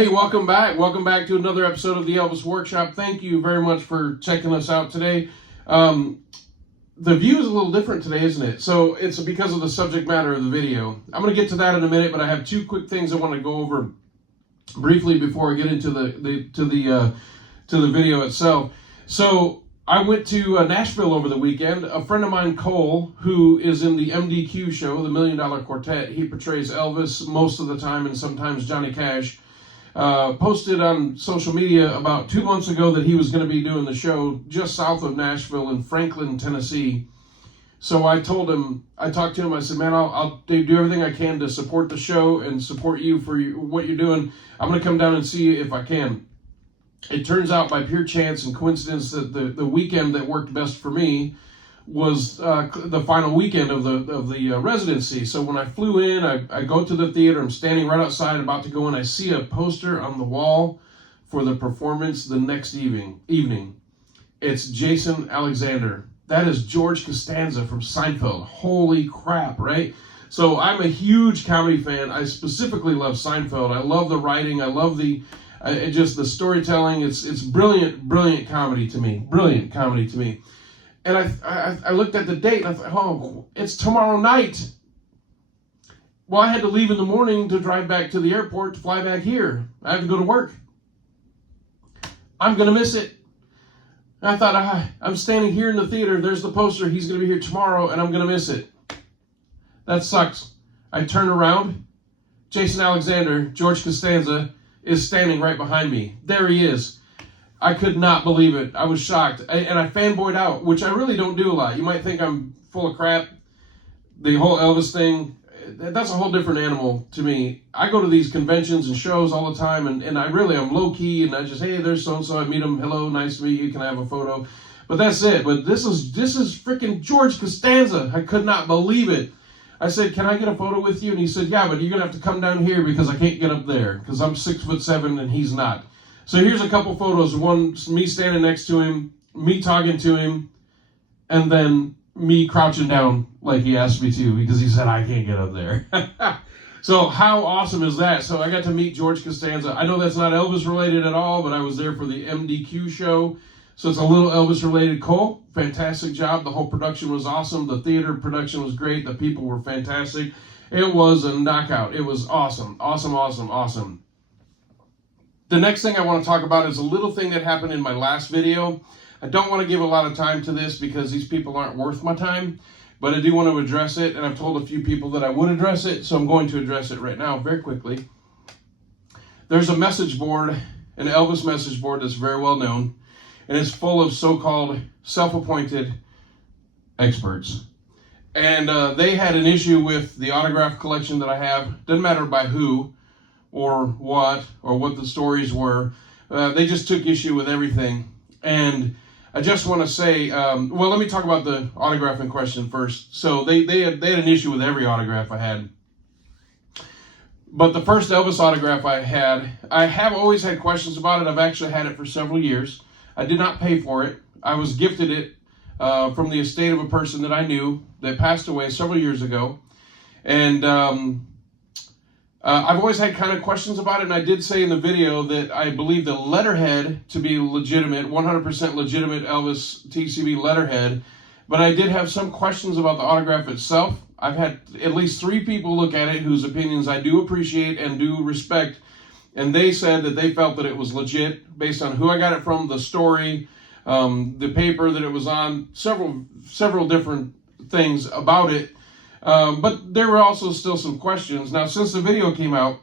Hey, welcome back. Welcome back to another episode of the Elvis Workshop. Thank you very much for checking us out today. The view is a little different today, isn't it? So it's because of the subject matter of the video. I'm going to get to that in a minute, but I have two quick things I want to go over briefly before I get into the video itself. So I went to Nashville over the weekend. A friend of mine, Cole, who is in the MDQ show, the $1 Million Quartet, he portrays Elvis most of the time and sometimes Johnny Cash. Posted on social media about 2 months ago that he was going to be doing the show just south of Nashville in Franklin, Tennessee. So I talked to him, I said, man, I'll do everything I can to support the show and support you for what you're doing. I'm going to come down and see you if I can. It turns out by pure chance and coincidence that the weekend that worked best for me was the final weekend of the residency. So when I flew in, I go to the theater. I'm standing right outside, about to go in. I see a poster on the wall for the performance the next evening. It's Jason Alexander. That is George Costanza from Seinfeld. Holy crap, right? So I'm a huge comedy fan. I specifically love Seinfeld. I love the writing. I love just the storytelling. It's brilliant comedy to me. Brilliant comedy to me. And I looked at the date and I thought, oh, it's tomorrow night. Well, I had to leave in the morning to drive back to the airport to fly back here. I have to go to work. I'm going to miss it. And I thought, I'm standing here in the theater. There's the poster. He's going to be here tomorrow and I'm going to miss it. That sucks. I turn around. Jason Alexander, George Costanza, is standing right behind me. There he is. I could not believe it. I was shocked. And I fanboyed out, which I really don't do a lot. You might think I'm full of crap. The whole Elvis thing, that's a whole different animal to me. I go to these conventions and shows all the time, and I'm low-key, and I just, hey, there's so-and-so. I meet him. Hello, nice to meet you. Can I have a photo? But that's it. But this is freaking George Costanza. I could not believe it. I said, can I get a photo with you? And he said, yeah, but you're going to have to come down here because I can't get up there because I'm 6'7" and he's not. So here's a couple photos. One, me standing next to him, me talking to him, and then me crouching down like he asked me to because he said I can't get up there. So how awesome is that? So I got to meet George Costanza. I know that's not Elvis related at all, but I was there for the MDQ show. So it's a little Elvis related. Cole, fantastic job. The whole production was awesome. The theater production was great. The people were fantastic. It was a knockout. It was awesome. Awesome. The next thing I want to talk about is a little thing that happened in my last video. I don't want to give a lot of time to this because these people aren't worth my time, but I do want to address it, and I've told a few people that I would address it, so I'm going to address it right now very quickly. There's a message board, an Elvis message board that's very well known, and it's full of so-called self-appointed experts. And they had an issue with the autograph collection that I have. Doesn't matter by who, or what the stories were. They just took issue with everything. And I just want to say, well, let me talk about the autograph in question first. So they had an issue with every autograph I had. But the first Elvis autograph I have always had questions about it. I've actually had it for several years. I did not pay for it. I was gifted it from the estate of a person that I knew that passed away several years ago. And I've always had kind of questions about it, and I did say in the video that I believe the letterhead to be legitimate, 100% legitimate Elvis TCB letterhead, but I did have some questions about the autograph itself. I've had at least 3 people look at it whose opinions I do appreciate and do respect, and they said that they felt that it was legit based on who I got it from, the story, the paper that it was on, several different things about it. But there were also still some questions. Now, since the video came out,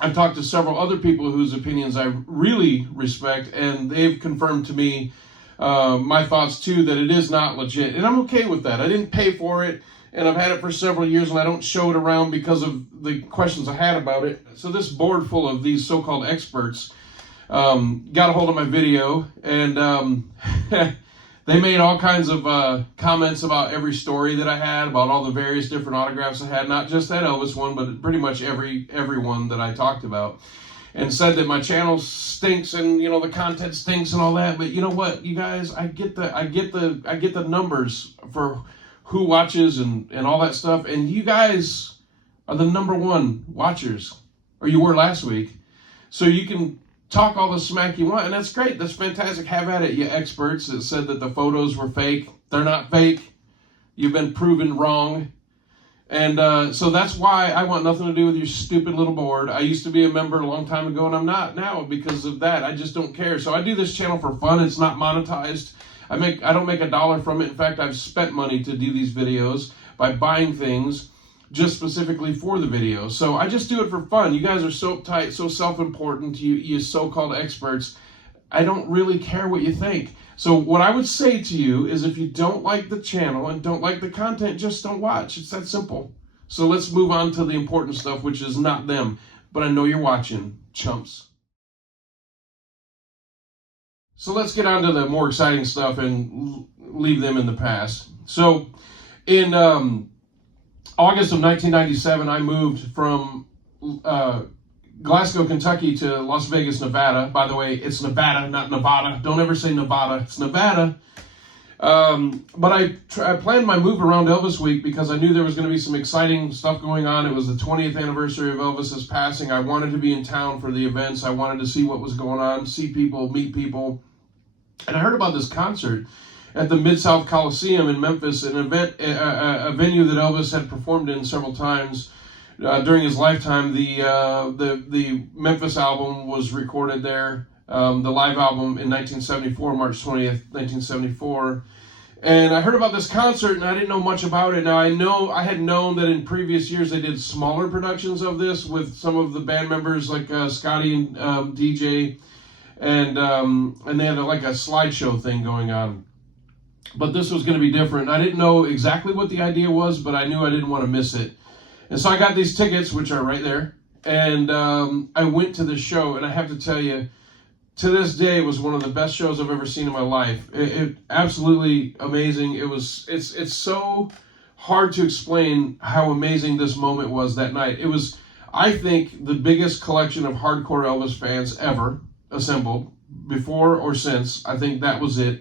I've talked to several other people whose opinions I really respect, and they've confirmed to me my thoughts too, that it is not legit. And I'm okay with that. I didn't pay for it, and I've had it for several years, and I don't show it around because of the questions I had about it. So this board full of these so-called experts got a hold of my video, and they made all kinds of comments about every story that I had, about all the various different autographs I had, not just that Elvis one, but pretty much every one that I talked about, and said that my channel stinks and the content stinks and all that. But you know what, you guys, I get the numbers for who watches and all that stuff, and you guys are the #1 watchers, or you were last week. So you can talk all the smack you want, and that's great. That's fantastic. Have at it, you experts that said that the photos were fake. They're not fake. You've been proven wrong. And so that's why I want nothing to do with your stupid little board. I used to be a member a long time ago, and I'm not now because of that. I just don't care. So I do this channel for fun. It's not monetized. I don't make $1 from it. In fact, I've spent money to do these videos by buying things just specifically for the video. So I just do it for fun. You guys are so uptight, so self-important, you so-called experts. I don't really care what you think. So what I would say to you is if you don't like the channel and don't like the content, just don't watch. It's that simple. So let's move on to the important stuff, which is not them. But I know you're watching, chumps. So let's get on to the more exciting stuff and leave them in the past. So in August of 1997, I moved from Glasgow, Kentucky to Las Vegas, Nevada. By the way, it's Nevada, not Nevada. Don't ever say Nevada. It's Nevada. But I planned my move around Elvis Week because I knew there was going to be some exciting stuff going on. It was the 20th anniversary of Elvis's passing. I wanted to be in town for the events. I wanted to see what was going on, see people, meet people. And I heard about this concert at the Mid-South Coliseum in Memphis, an event, a venue that Elvis had performed in several times during his lifetime. The Memphis album was recorded there, the live album in 1974, March 20th, 1974. And I heard about this concert, and I didn't know much about it. Now, I had known that in previous years they did smaller productions of this with some of the band members like Scotty and DJ, and they had like a slideshow thing going on. But this was going to be different. I didn't know exactly what the idea was, but I knew I didn't want to miss it. And so I got these tickets, which are right there, and I went to the show, and I have to tell you, to this day, it was one of the best shows I've ever seen in my life. It absolutely amazing. It's so hard to explain how amazing this moment was that night. It was, I think, the biggest collection of hardcore Elvis fans ever assembled, before or since. I think that was it.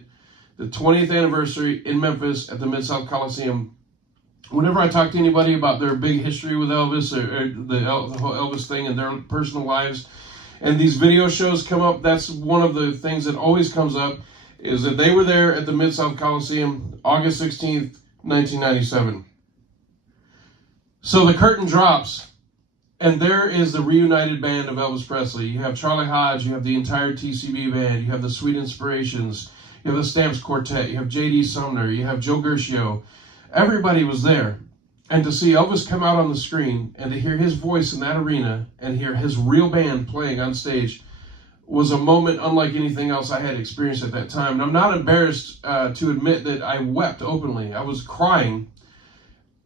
The 20th anniversary in Memphis at the Mid-South Coliseum. Whenever I talk to anybody about their big history with Elvis or the whole Elvis thing and their personal lives, and these video shows come up, that's one of the things that always comes up, is that they were there at the Mid-South Coliseum, August 16th, 1997. So the curtain drops, and there is the reunited band of Elvis Presley. You have Charlie Hodge, you have the entire TCB band, you have the Sweet Inspirations, you have the Stamps Quartet, you have J.D. Sumner, you have Joe Gershio. Everybody was there. And to see Elvis come out on the screen and to hear his voice in that arena and hear his real band playing on stage was a moment unlike anything else I had experienced at that time. And I'm not embarrassed to admit that I wept openly. I was crying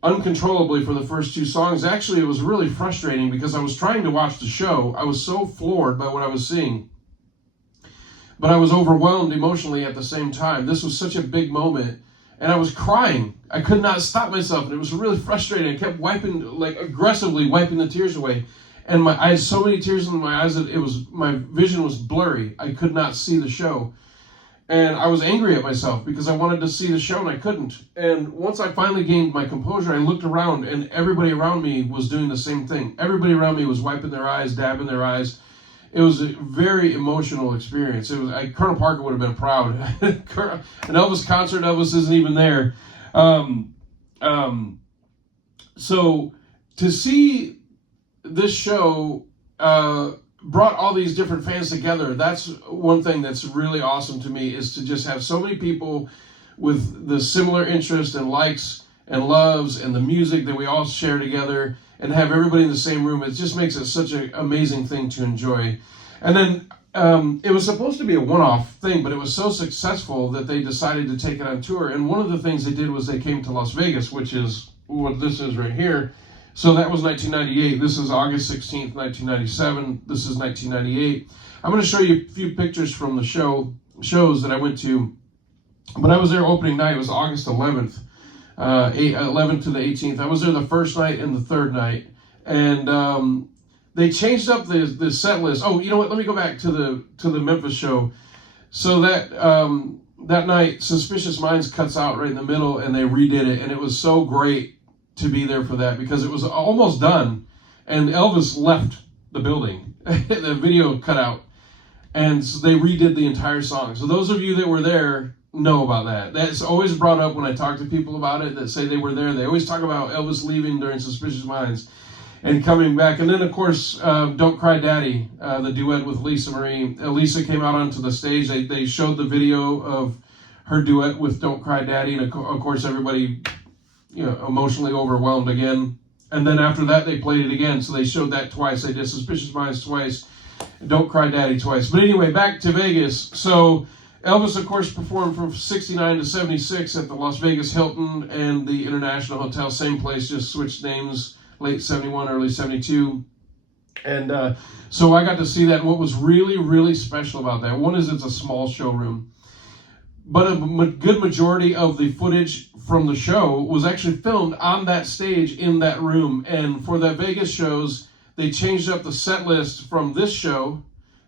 uncontrollably for the first two songs. Actually, it was really frustrating because I was trying to watch the show. I was so floored by what I was seeing. But I was overwhelmed emotionally at the same time. This was such a big moment. And I was crying. I could not stop myself. And it was really frustrating. I kept aggressively wiping the tears away. And I had so many tears in my eyes that my vision was blurry. I could not see the show. And I was angry at myself because I wanted to see the show and I couldn't. And once I finally gained my composure, I looked around and everybody around me was doing the same thing. Everybody around me was wiping their eyes, dabbing their eyes. It was a very emotional experience. Colonel Parker would have been proud. An Elvis concert, Elvis isn't even there. So to see this show brought all these different fans together. That's one thing that's really awesome to me, is to just have so many people with the similar interests and likes and loves and the music that we all share together, and have everybody in the same room. It just makes it such an amazing thing to enjoy. And then it was supposed to be a one-off thing, but it was so successful that they decided to take it on tour. And one of the things they did was they came to Las Vegas, which is what this is right here. So that was 1998. This is August 16th, 1997. This is 1998. I'm going to show you a few pictures from the shows that I went to. But I was there opening night. It was August 11th. 11th to the 18th. I was there the first night and the third night, and they changed up the set list. Oh, you know what? Let me go back to the Memphis show. So that night, Suspicious Minds cuts out right in the middle, and they redid it, and it was so great to be there for that because it was almost done, and Elvis left the building. the video cut out. And so they redid the entire song. So those of you that were there know about that. That's always brought up when I talk to people about it that say they were there. They always talk about Elvis leaving during Suspicious Minds and coming back. And then, of course, Don't Cry Daddy, the duet with Lisa Marie. Lisa came out onto the stage. They showed the video of her duet with Don't Cry Daddy. And, of course, everybody, emotionally overwhelmed again. And then after that, they played it again. So they showed that twice. They did Suspicious Minds twice. Don't Cry Daddy twice. But anyway, back to Vegas. So Elvis, of course, performed from 69 to 76 at the Las Vegas Hilton and the International Hotel. Same place, just switched names, late 71, early 72. And so I got to see that. And what was really, really special about that, one is it's a small showroom. But a good majority of the footage from the show was actually filmed on that stage in that room. And for the Vegas shows, they changed up the set list from this show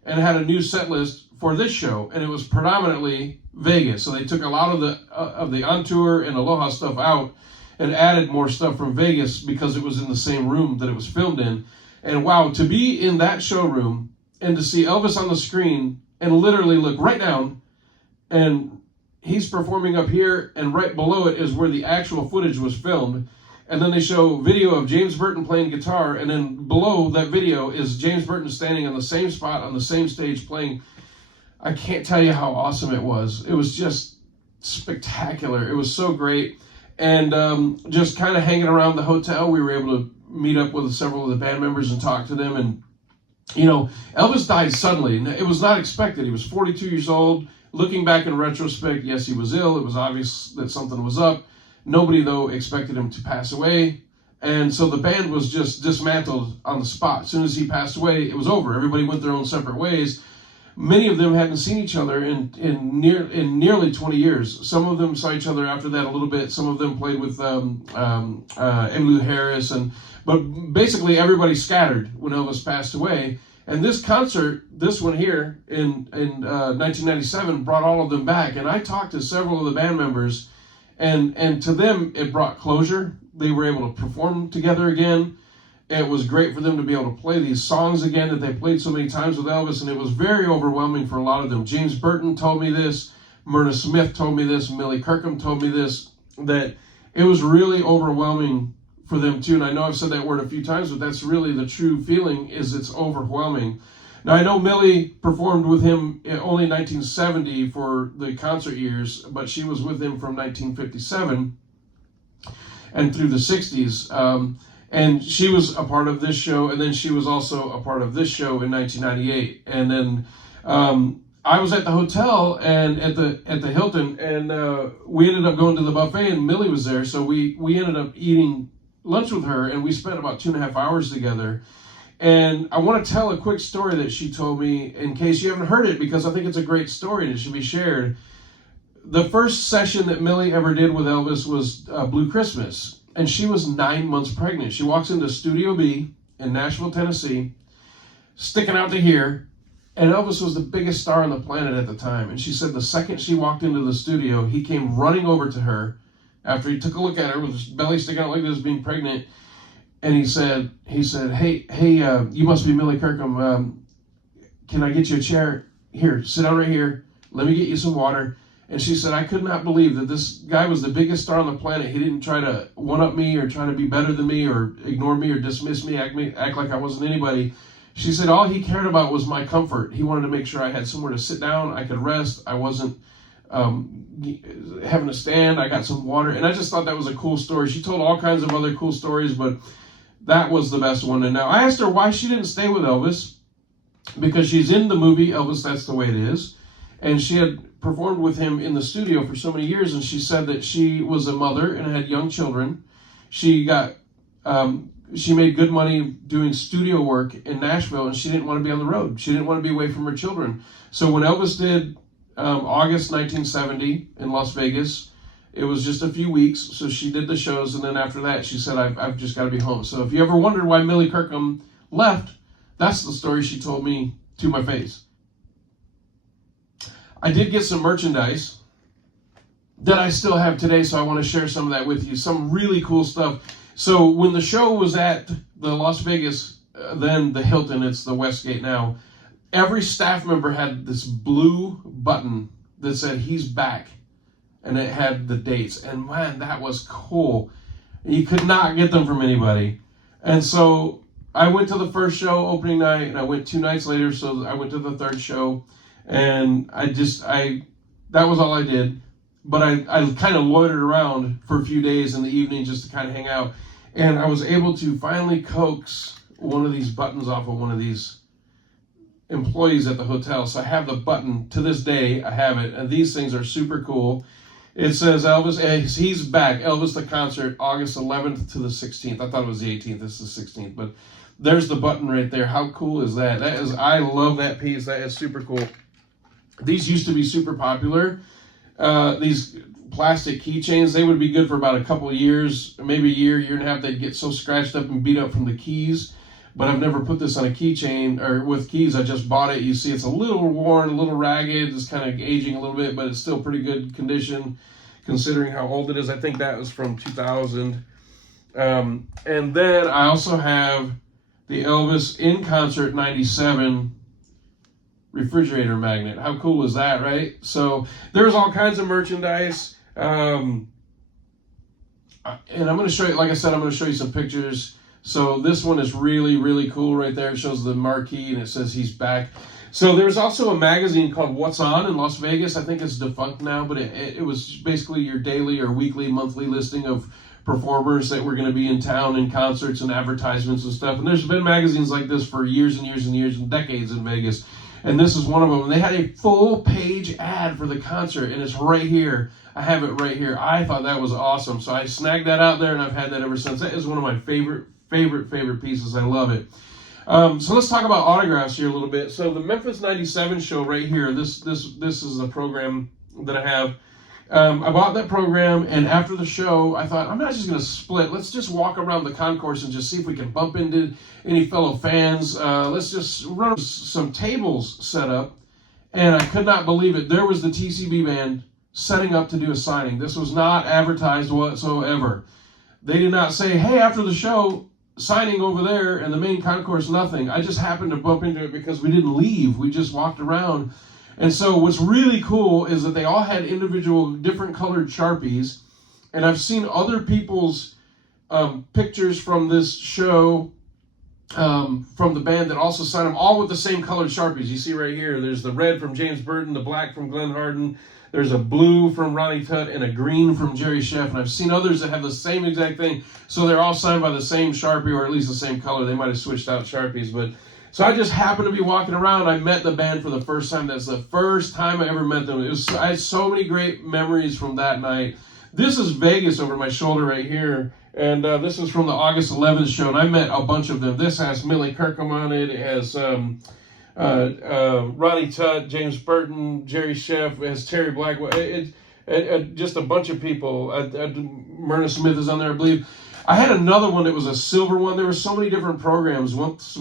and had a new set list for this show, and it was predominantly Vegas. So they took a lot of the On Tour and Aloha stuff out and added more stuff from Vegas because it was in the same room that it was filmed in. And wow, to be in that showroom and to see Elvis on the screen and literally look right down, and he's performing up here, and right below it is where the actual footage was filmed. And then they show video of James Burton playing guitar, and then below that video is James Burton standing on the same spot on the same stage playing. I can't tell you how awesome it was. It was just spectacular. It was so great. And just kind of hanging around the hotel, we were able to meet up with several of the band members and talk to them. And, Elvis died suddenly. It was not expected. He was 42 years old. Looking back in retrospect, yes, he was ill. It was obvious that something was up. Nobody, though, expected him to pass away. And so the band was just dismantled on the spot. As soon as he passed away, it was over. Everybody went their own separate ways. Many of them hadn't seen each other in nearly 20 years. Some of them saw each other after that a little bit. Some of them played with Emmylou Harris. But basically, everybody scattered when Elvis passed away. And this concert, this one here, in 1997, brought all of them back. And I talked to several of the band members, and to them, it brought closure. They were able to perform together again. It was great for them to be able to play these songs again that they played so many times with Elvis, and it was very overwhelming for a lot of them. James Burton told me this, Myrna Smith told me this, Millie Kirkham told me this, that it was really overwhelming for them too. And I know I've said that word a few times, but that's really the true feeling, is it's overwhelming. Now, I know Millie performed with him only in 1970 for the concert years, but she was with him from 1957 and through the 60s. And she was a part of this show, and then she was also a part of this show in 1998. And then I was at the hotel and at the Hilton, and we ended up going to the buffet, and Millie was there, so we ended up eating lunch with her, and we spent about 2.5 hours together. And I want to tell a quick story that she told me in case you haven't heard it, because I think it's a great story and it should be shared. The first session that Millie ever did with Elvis was Blue Christmas, and she was 9 months pregnant. She walks into Studio B in Nashville, Tennessee, sticking out to here, and Elvis was the biggest star on the planet at the time. And she said the second she walked into the studio, he came running over to her after he took a look at her with his belly sticking out like this, being pregnant. And he said, hey, you must be Millie Kirkham. Can I get you a chair? Here, sit down right here. Let me get you some water. And she said, I could not believe that this guy was the biggest star on the planet. He didn't try to one-up me or try to be better than me or ignore me or dismiss me, act like I wasn't anybody. She said all he cared about was my comfort. He wanted to make sure I had somewhere to sit down, I could rest, I wasn't having to stand, I got some water. And I just thought that was a cool story. She told all kinds of other cool stories, but that was the best one. And now I asked her why she didn't stay with Elvis, because she's in the movie Elvis, That's the Way It Is. And she had performed with him in the studio for so many years, and she said that she was a mother and had young children. She made good money doing studio work in Nashville, and she didn't want to be on the road. She didn't want to be away from her children. So when Elvis did August 1970 in Las Vegas, it was just a few weeks, so she did the shows, and then after that, she said, I've just got to be home. So if you ever wondered why Millie Kirkham left, that's the story she told me to my face. I did get some merchandise that I still have today, so I want to share some of that with you. Some really cool stuff. So when the show was at the Las Vegas then the Hilton, it's the Westgate now. Every staff member had this blue button that said he's back, and it had the dates. And man, that was cool. You could not get them from anybody. And so I went to the first show opening night, and I went 2 nights later, so I went to the third show, and that was all I did. But I kind of loitered around for a few days in the evening just to kind of hang out. And I was able to finally coax one of these buttons off of one of these employees at the hotel. So I have the button to this day. I have it. And these things are super cool. It says Elvis, he's back. Elvis the concert, August 11th to the 16th. I thought it was the 18th. This is the 16th. But there's the button right there. How cool is that? I love that piece. That is super cool. These used to be super popular. These plastic keychains, they would be good for about a couple of years, maybe a year and a half. They'd get so scratched up and beat up from the keys. But I've never put this on a keychain or with keys. I just bought it. You see it's a little worn, a little ragged. It's kind of aging a little bit, but it's still pretty good condition considering how old it is. I think that was from 2000. And then I also have the Elvis in concert 97 refrigerator magnet. How cool is that, right? So there's all kinds of merchandise. And I'm going to show you, like I said, I'm going to show you some pictures. So this one is really, really cool right there. It shows the marquee and it says he's back. So there's also a magazine called What's On in Las Vegas. I think it's defunct now, but it was basically your daily or weekly, monthly listing of performers that were going to be in town in concerts and advertisements and stuff. And there's been magazines like this for years and years and years and decades in Vegas. And this is one of them. And they had a full page ad for the concert, and it's right here. I have it right here. I thought that was awesome. So I snagged that out there, and I've had that ever since. That is one of my favorite pieces. I love it. So let's talk about autographs here a little bit. So the Memphis 97 show right here, this is a program that I have. I bought that program, and after the show, I thought, I'm not just going to split. Let's just walk around the concourse and just see if we can bump into any fellow fans. Let's just run some tables set up, and I could not believe it. There was the TCB band setting up to do a signing. This was not advertised whatsoever. They did not say, hey, after the show, signing over there in the main concourse, nothing. I just happened to bump into it because we didn't leave. We just walked around. And so what's really cool is that they all had individual different colored Sharpies. And I've seen other people's pictures from this show from the band that also signed them, all with the same colored Sharpies. You see right here, there's the red from James Burton, the black from Glenn Harden, there's a blue from Ronnie Tutt, and a green from Jerry Sheff. And I've seen others that have the same exact thing. So they're all signed by the same Sharpie, or at least the same color. They might have switched out Sharpies, but so I just happened to be walking around. I met the band for the first time. That's the first time I ever met them. I had so many great memories from that night. This is Vegas over my shoulder right here. And this is from the August 11th show. And I met a bunch of them. This has Millie Kirkham on it. It has Ronnie Tutt, James Burton, Jerry Sheff. It has Terry Blackwell. Just a bunch of people. Myrna Smith is on there, I believe. I had another one that was a silver one. There were so many different programs. Once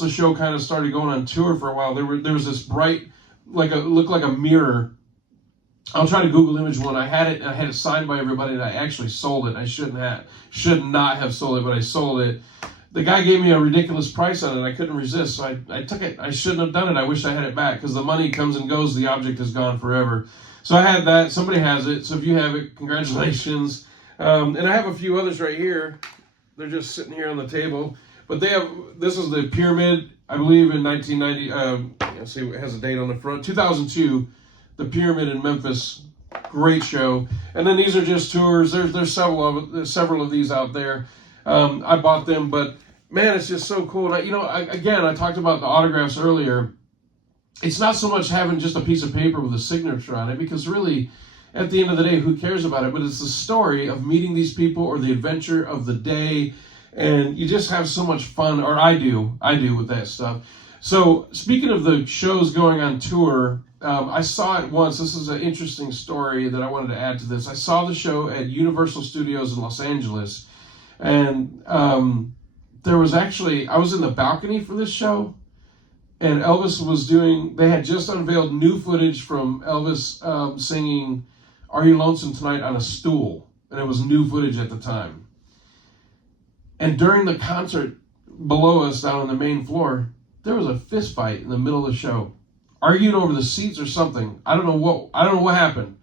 the show kind of started going on tour for a while, there was this bright, looked like a mirror. I'll try to Google image one. I had it signed by everybody, and I actually sold it. I should not have sold it, but I sold it. The guy gave me a ridiculous price on it. I couldn't resist, so I took it. I shouldn't have done it. I wish I had it back, because the money comes and goes. The object is gone forever. So I had that. Somebody has it. So if you have it, congratulations. And I have a few others right here. They're just sitting here on the table. But this is the Pyramid, I believe, in 1990. Let's see, it has a date on the front. 2002, the Pyramid in Memphis. Great show. And then these are just tours. There's several of these out there. I bought them, but man, it's just so cool. And I talked about the autographs earlier. It's not so much having just a piece of paper with a signature on it, because really, at the end of the day, who cares about it? But it's the story of meeting these people, or the adventure of the day, and you just have so much fun, or I do with that stuff. So speaking of the shows going on tour, I saw it once. This is an interesting story that I wanted to add to this. I saw the show at Universal Studios in Los Angeles, and I was in the balcony for this show, and Elvis they had just unveiled new footage from Elvis singing Are You Lonesome Tonight on a stool, and it was new footage at the time. And during the concert, below us down on the main floor, there was a fist fight in the middle of the show, arguing over the seats or something. I don't know what happened.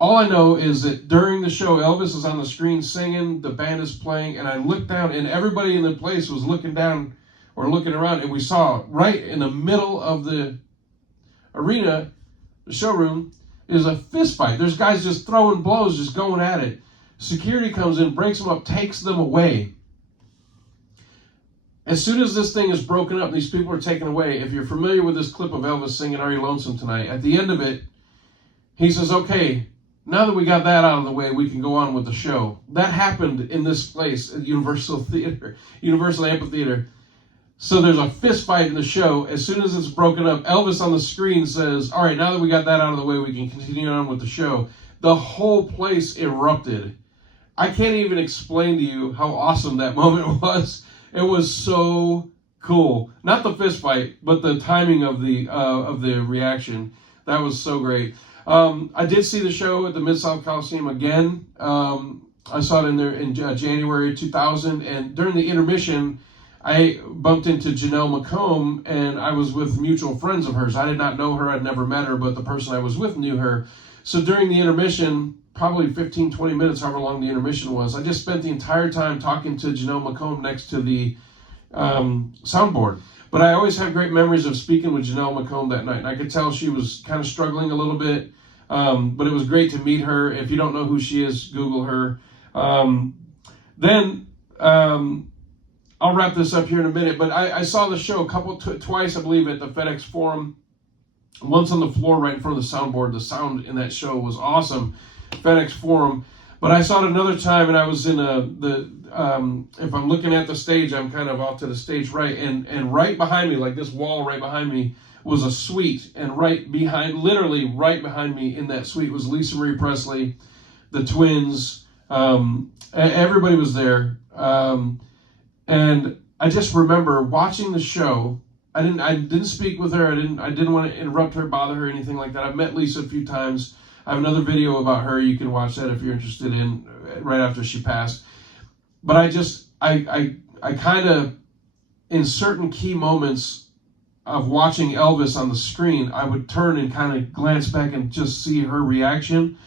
All I know is that during the show, Elvis is on the screen singing, the band is playing, and I looked down, and everybody in the place was looking down or looking around, and we saw right in the middle of the arena, the showroom, is a fist fight. There's guys just throwing blows, just going at it. Security comes in, breaks them up, takes them away. As soon as this thing is broken up, these people are taken away. If you're familiar with this clip of Elvis singing Are You Lonesome Tonight, at the end of it, he says, okay, now that we got that out of the way, we can go on with the show. That happened in this place at Universal Amphitheater. So there's a fist fight in the show. As soon as it's broken up, Elvis on the screen says, all right, now that we got that out of the way, we can continue on with the show. The whole place erupted. I can't even explain to you how awesome that moment was. It was so cool. Not the fist fight, but the timing of the reaction. That was so great. I did see the show at the Mid-South Coliseum again. I saw it in there in January 2000, and during the intermission, I bumped into Janelle McComb, and I was with mutual friends of hers. I did not know her. I'd never met her, but the person I was with knew her. So during the intermission, probably 15, 20 minutes, however long the intermission was, I just spent the entire time talking to Janelle McComb next to the soundboard. But I always have great memories of speaking with Janelle McComb that night. And I could tell she was kind of struggling a little bit, but it was great to meet her. If you don't know who she is, Google her. I'll wrap this up here in a minute, but I saw the show twice, I believe, at the FedEx Forum. Once on the floor right in front of the soundboard. The sound in that show was awesome. FedEx Forum. But I saw it another time, and I was in if I'm looking at the stage, I'm kind of off to the stage right, and right behind me, like this wall right behind me, was a suite, and literally right behind me in that suite was Lisa Marie Presley, the twins, everybody was there, and I just remember watching the show. I didn't speak with her. I didn't want to interrupt her, bother her, anything like that. I've met Lisa a few times. I have another video about her. You can watch that if you're interested in right after she passed. But I kind of, in certain key moments of watching Elvis on the screen, I would turn and kind of glance back and just see her reaction.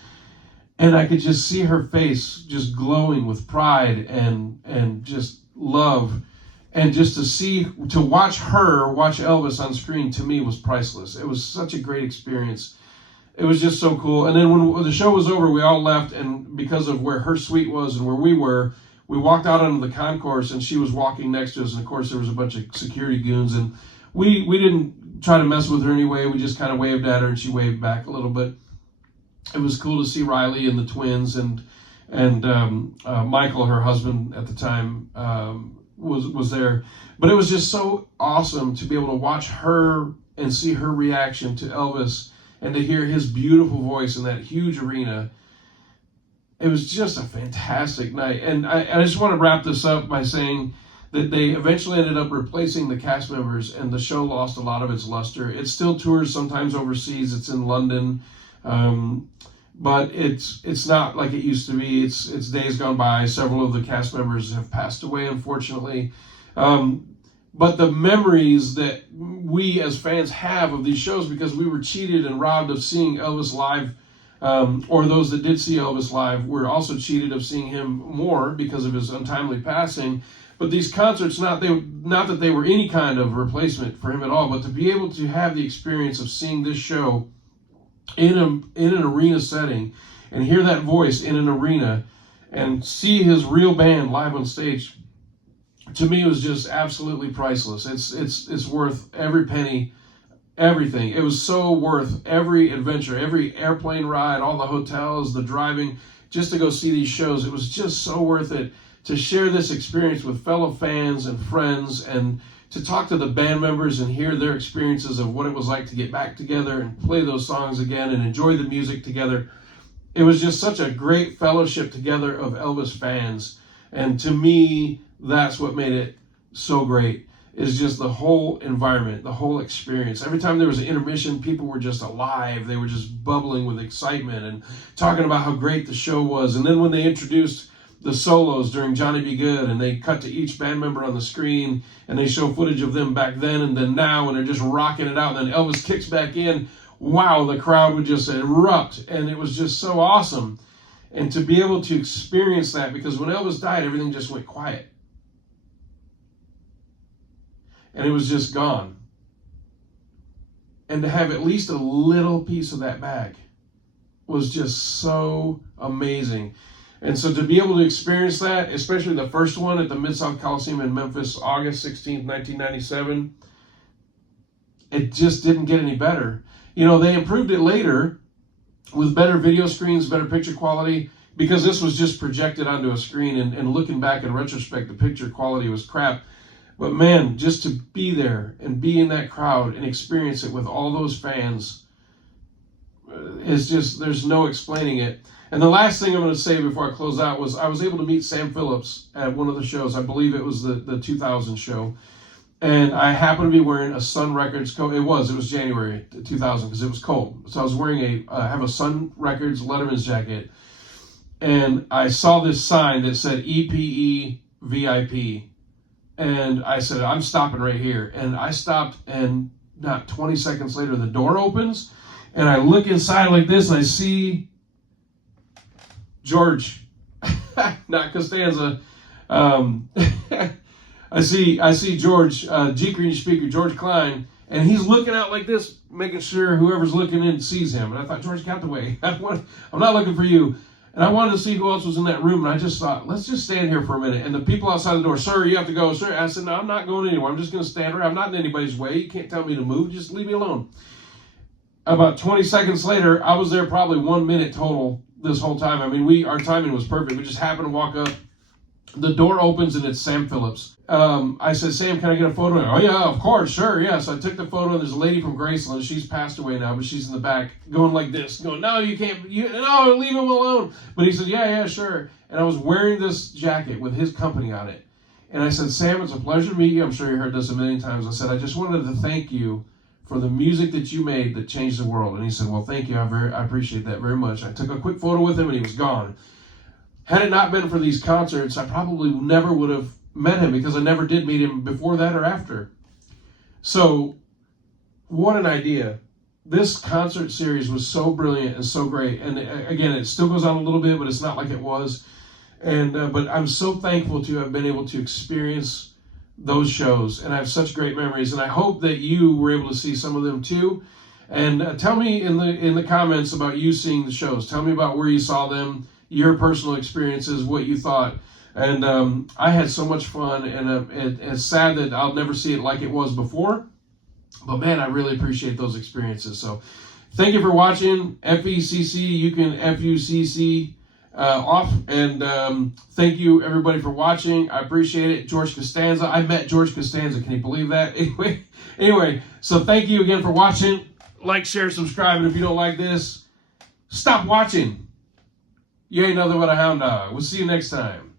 And I could just see her face just glowing with pride and just love. And just to watch Elvis on screen, to me, was priceless. It was such a great experience. It was just so cool. And then when the show was over, we all left, and because of where her suite was and where we were, we walked out onto the concourse, and she was walking next to us, and of course there was a bunch of security goons, and we didn't try to mess with her anyway. We just kind of waved at her, and she waved back a little bit. It was cool to see Riley and the twins, and Michael, her husband at the time, was there. But it was just so awesome to be able to watch her and see her reaction to Elvis and to hear his beautiful voice in that huge arena. It was just a fantastic night. And I just want to wrap this up by saying that they eventually ended up replacing the cast members, and the show lost a lot of its luster. It still tours sometimes overseas. It's in London. But it's not like it used to be. It's days gone by. Several of the cast members have passed away, unfortunately. But the memories that we as fans have of these shows, because we were cheated and robbed of seeing Elvis live, or those that did see Elvis live were also cheated of seeing him more because of his untimely passing. But these concerts, not that they were any kind of replacement for him at all, but to be able to have the experience of seeing this show in an arena setting and hear that voice in an arena and see his real band live on stage, to me, it was just absolutely priceless. It's worth every penny, everything. It was so worth every adventure, every airplane ride, all the hotels, the driving, just to go see these shows. It was just so worth it to share this experience with fellow fans and friends, and to talk to the band members and hear their experiences of what it was like to get back together and play those songs again and enjoy the music together. It was just such a great fellowship together of Elvis fans. And to me, that's what made it so great, is just the whole environment, the whole experience. Every time there was an intermission, people were just alive. They were just bubbling with excitement and talking about how great the show was. And then when they introduced the solos during Johnny B. Good, and they cut to each band member on the screen, and they show footage of them back then and then now, and they're just rocking it out. And then Elvis kicks back in. Wow, the crowd would just erupt, and it was just so awesome. And to be able to experience that, because when Elvis died, everything just went quiet. And it was just gone. And to have at least a little piece of that bag was just so amazing. And so to be able to experience that, especially the first one at the Mid-South Coliseum in Memphis, August 16th, 1997, it just didn't get any better. You know, they improved it later with better video screens, better picture quality, because this was just projected onto a screen, and looking back in retrospect, the picture quality was crap. But man, just to be there and be in that crowd and experience it with all those fans is just, there's no explaining it. And the last thing I'm going to say before I close out was I was able to meet Sam Phillips at one of the shows. I believe it was the 2000 show. And I happened to be wearing a Sun Records coat. It was January 2000 because it was cold. So I was wearing I have a Sun Records Letterman's jacket. And I saw this sign that said EPE VIP. And I said, I'm stopping right here. And I stopped, and not 20 seconds later, the door opens. And I look inside like this, and I see George, not Costanza. I see George, G Green speaker, George Klein, and he's looking out like this, making sure whoever's looking in sees him. And I thought, George, get out the way. I'm not looking for you. And I wanted to see who else was in that room, and I just thought, let's just stand here for a minute. And the people outside the door, sir, you have to go. Sir, I said, no, I'm not going anywhere. I'm just going to stand here. I'm not in anybody's way. You can't tell me to move. Just leave me alone. About 20 seconds later, I was there probably 1 minute total this whole time. I mean, our timing was perfect. We just happened to walk up. The door opens, and it's Sam Phillips. I said, Sam, can I get a photo? Oh, yeah, of course, sure, yeah. So I took the photo. There's a lady from Graceland. She's passed away now, but she's in the back going like this, going, no, you can't, no, leave him alone. But he said, yeah, sure. And I was wearing this jacket with his company on it. And I said, Sam, it's a pleasure to meet you. I'm sure you heard this a million times. I said, I just wanted to thank you for the music that you made that changed the world. And he said, well, thank you. I appreciate that very much. I took a quick photo with him, and he was gone. Had it not been for these concerts, I probably never would have met him, because I never did meet him before that or after. So, what an idea. This concert series was so brilliant and so great. And again, it still goes on a little bit, but it's not like it was. And but I'm so thankful to have been able to experience those shows, and I have such great memories. And I hope that you were able to see some of them too. And tell me in the comments about you seeing the shows. Tell me about where you saw them, your personal experiences, what you thought. And I had so much fun, and it's sad that I'll never see it like it was before. But man, I really appreciate those experiences. So thank you for watching. FECC, you can FUCC off. And thank you everybody for watching. I appreciate it. George Costanza. I met George Costanza. Can you believe that? Anyway, so thank you again for watching. Like, share, subscribe. And if you don't like this, stop watching. You ain't nothing but a hound dog. We'll see you next time.